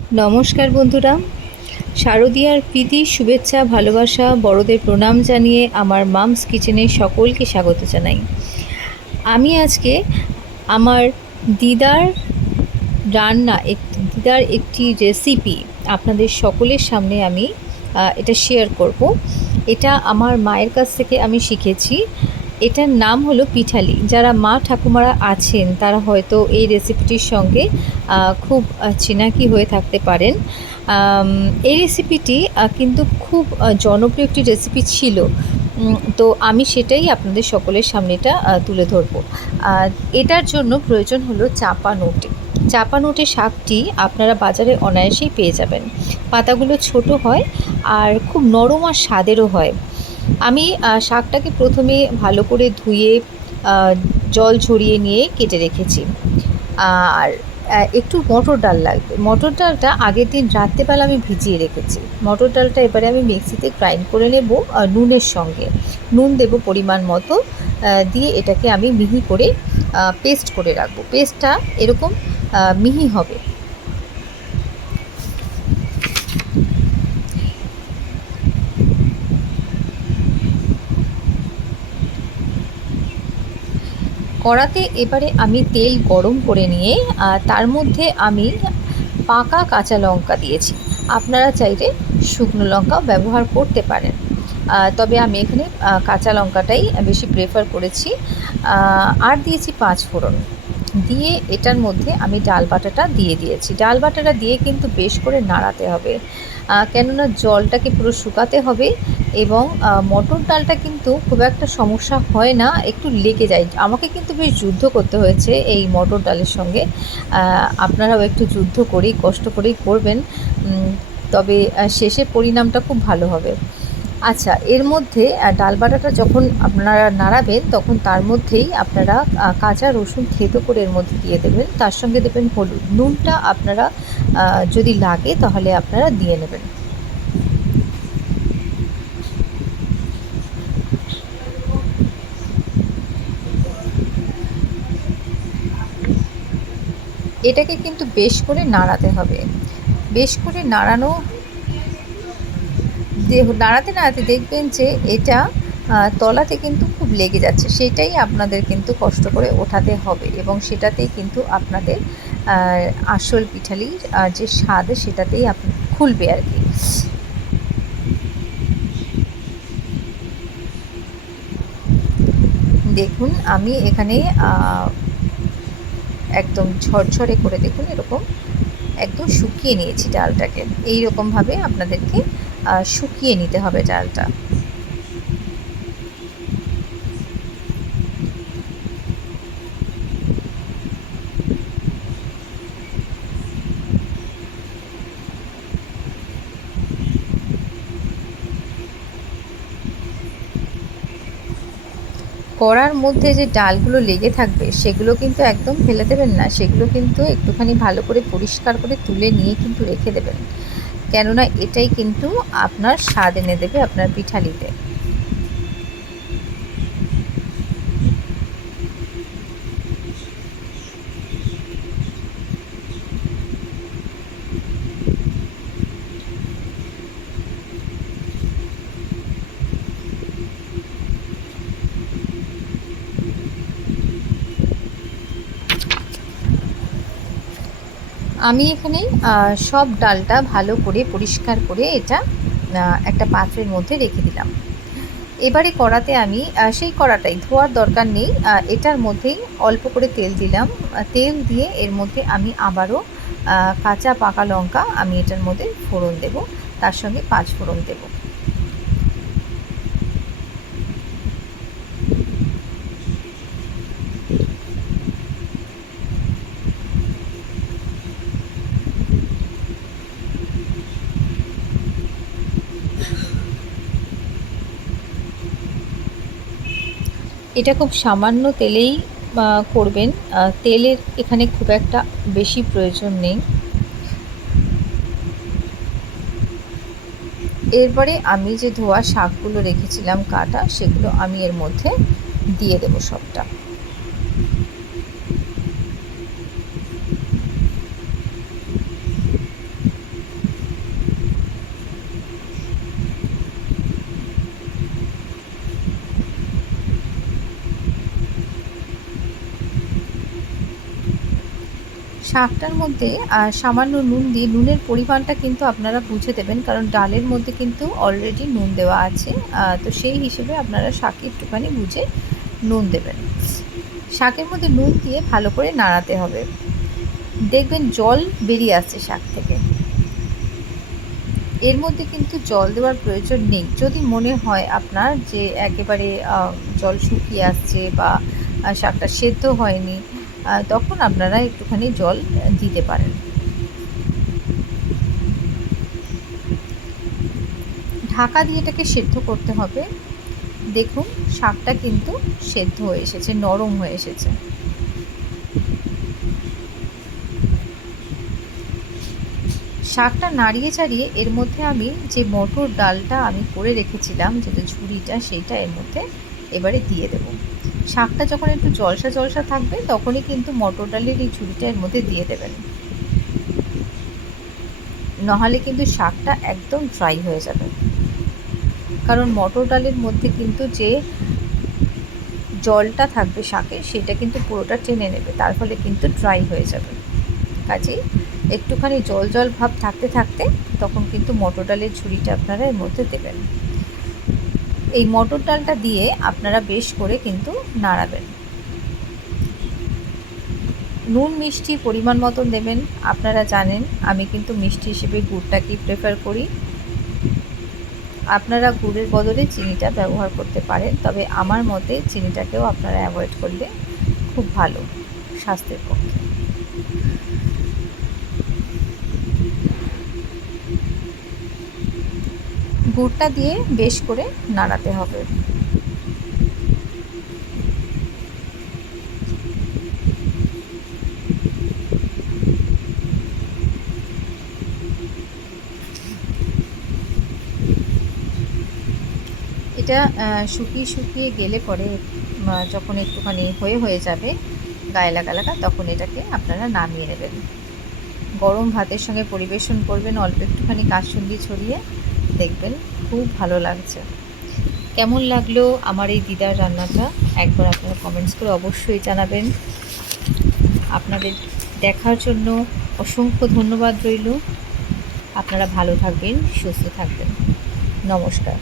নমস্কার বন্ধুরা, শারদীয়ার প্রীতি, শুভেচ্ছা, ভালোবাসা, বড়দের প্রণাম জানিয়ে আমার মামস কিচেনে সকলকে স্বাগত জানাই। আমি আজকে আমার দিদার দিদার একটি রেসিপি আপনাদের সকলের সামনে আমি এটা শেয়ার করব। এটা আমার মায়ের কাছ থেকে আমি শিখেছি। এটার নাম হলো পিঠালি। যারা মা ঠাকুমারা আছেন তারা হয়তো এই রেসিপিটির সঙ্গে খুব চেনাকি হয়ে থাকতে পারেন। এই রেসিপিটি কিন্তু খুব জনপ্রিয় একটি রেসিপি ছিল। তো আমি সেটাই আপনাদের সকলের সামনে এটা তুলে ধরব। এটার জন্য প্রয়োজন হলো চাপানোটে শাকটি আপনারা বাজারে অনায়াসেই পেয়ে যাবেন। পাতাগুলো ছোট হয় আর খুব নরম আর স্বাদেরও হয়। আমি শাকটাকে প্রথমে ভালো করে ধুয়ে জল ঝরিয়ে নিয়ে কেটে রেখেছি। আর একটু মটর ডাল লাগবে। মটর ডালটা আগের দিন রাত্রেবেলা আমি ভিজিয়ে রেখেছি। মটর ডালটা এবারে আমি মিক্সিতে গ্রাইন্ড করে নেব নুনের সঙ্গে। নুন দেব পরিমাণ মতো, দিয়ে এটাকে আমি মিহি করে পেস্ট করে রাখবো। পেস্টটা এরকম মিহি হবে। কড়াতে এবারে আমি তেল গরম করে নিয়ে তার মধ্যে আমি পাকা কাঁচা লঙ্কা দিয়েছি। আপনারা চাইলে শুকনো লঙ্কাও ব্যবহার করতে পারেন, তবে আমি এখানে কাঁচা লঙ্কাটাই বেশি প্রেফার করেছি। আর দিয়েছি 5 ফোড়ন। দিয়ে এটার মধ্যে আমি ডাল বাটাটা দিয়ে দিয়েছি। ডাল বাটাটা দিয়ে কিন্তু বেশ করে নাড়াতে হবে, কেননা জলটাকে পুরো শুকাতে হবে। এবং মটর ডালটা কিন্তু খুব একটা সমস্যা হয় না, একটু লেগে যায়। আমাকে কিন্তু বেশ যুদ্ধ করতে হয়েছে এই মটর ডালের সঙ্গে। আপনারাও একটু যুদ্ধ করেই, কষ্ট করেই করবেন, তবে শেষে পরিণামটা খুব ভালো হবে। আচ্ছা, এর মধ্যে ডাল বাটাটা যখন আপনারা নাড়াবেন তখন তার মধ্যেই আপনারা কাঁচা রসুন থেঁতো করে এর মধ্যে দিয়ে দেবেন। তার সঙ্গে দেবেন হলুদ। নুনটা আপনারা যদি লাগে তাহলে আপনারা দিয়ে নেবেন। এটাকে কিন্তু বেশ করে নাড়াতে হবে। বেশ করে নাড়াতে নাড়াতে দেখবেন যে এটা তলাতে কিন্তু খুব লেগে যাচ্ছে। সেটাই আপনাদের কিন্তু কষ্ট করে ওঠাতে হবে, এবং সেটাতেই কিন্তু আপনাদের আসল পিঠালির যে স্বাদ সেটাতেই খুলবে আর কি। দেখুন, আমি এখানে একদম ঝরঝরে করে, দেখুন এরকম একদম শুকিয়ে নিয়েছি ডালটাকে। এই রকমভাবে আপনাদেরকে শুকিয়ে নিতে হবে ডালটা। কড়ার মধ্যে যে ডালগুলো লেগে থাকবে সেগুলো কিন্তু একদম ফেলে দেবেন না। সেগুলো কিন্তু একটুখানি ভালো করে পরিষ্কার করে তুলে নিয়ে কিন্তু রেখে দেবেন, কেননা এটাই কিন্তু আপনার স্বাদ এনে দেবে আপনার পিঠালিতে। আমি এখানে সব ডালটা ভালো করে পরিষ্কার করে এটা একটা পাত্রের মধ্যে রেখে দিলাম। এবারে কড়াতে আমি সেই কড়াটাই ধোয়ার দরকার নেই, এটার মধ্যেই অল্প করে তেল দিলাম। তেল দিয়ে এর মধ্যে আমি আবারও কাঁচা পাকা লঙ্কা আমি এটার মধ্যে ফোড়ন দেব, তার সঙ্গে 5 ফোড়ন দেব। এটা খুব সামান্য তেলেই করবেন, তেলের এখানে খুব একটা বেশি প্রয়োজন নেই। এরপরে আমি যে ধোয়া শাকগুলো রেখেছিলাম কাটা, সেগুলো আমি এর মধ্যে দিয়ে দেব সবটা। শাকটার মধ্যে সামান্য নুন দিয়ে, নুনের পরিমাণটা কিন্তু আপনারা বুঝে দেবেন, কারণ ডালের মধ্যে কিন্তু অলরেডি নুন দেওয়া আছে। তো সেই হিসেবে আপনারা শাকে একটুখানি বুঝে নুন দেবেন। শাকের মধ্যে নুন দিয়ে ভালো করে নাড়াতে হবে। দেখবেন জল বেরিয়ে আসছে শাক থেকে। এর মধ্যে কিন্তু জল দেওয়ার প্রয়োজন নেই। যদি মনে হয় আপনার যে একেবারে জল শুকিয়ে আসছে বা শাকটা সেদ্ধ হয়নি, তখন আপনারা একটুখানি জল দিতে পারেন। ঢাকা দিয়ে এটাকে সেদ্ধ করতে হবে। দেখুন শাকটা কিন্তু সেদ্ধ হয়ে এসেছে, নরম হয়ে এসেছে। শাকটা নাড়িয়ে চাড়িয়ে এর মধ্যে আমি যে মটর ডালটা আমি করে রেখেছিলাম, যেটা ঝুড়িটা, সেইটা এর মধ্যে এবারে দিয়ে দেব। শাকটা যখন একটু জলসা জলসা থাকবে তখনই কিন্তু মটর ডালের এই ঝুড়িটা এর মধ্যে দিয়ে দেবেন, নাহলে কিন্তু শাকটা একদম ড্রাই হয়ে যাবে। কারণ মটর ডালের মধ্যে কিন্তু যে জলটা থাকবে শাকে, সেটা কিন্তু পুরোটা টেনে নেবে, তার ফলে কিন্তু ড্রাই হয়ে যাবে। কাজেই একটুখানি জল জল ভাব থাকতে থাকতে তখন কিন্তু মটর ডালের ঝুড়িটা আপনারা এর মধ্যে দেবেন। এই মটর ডালটা দিয়ে আপনারা বেশ করে কিন্তু নাড়াবেন। নুন মিষ্টি পরিমাণ মতন দেবেন। আপনারা জানেন আমি কিন্তু মিষ্টি হিসেবে গুড়টাকেই প্রেফার করি। আপনারা গুড়ের বদলে চিনিটা ব্যবহার করতে পারেন, তবে আমার মতে চিনিটাকেও আপনারা অ্যাভয়েড করলে খুব ভালো স্বাস্থ্যের পক্ষে। গুড়টা দিয়ে বেশ করে নাড়াতে হবে। এটা শুকিয়ে শুকিয়ে গেলে পরে যখন একটুখানি হয়ে যাবে গায়ে লাগা লাগা, তখন এটাকে আপনারা নামিয়ে নেবেন। গরম ভাতের সঙ্গে পরিবেশন করবেন অল্প একটুখানি কাসুন্দি ছড়িয়ে, দেখবেন খুব ভালো লাগছে। কেমন লাগলো আমার এই দিদার রান্নাটা একবার আপনারা কমেন্টস করে অবশ্যই জানাবেন। আপনাদের দেখার জন্য অসংখ্য ধন্যবাদ রইল। আপনারা ভালো থাকবেন, সুস্থ থাকবেন। নমস্কার।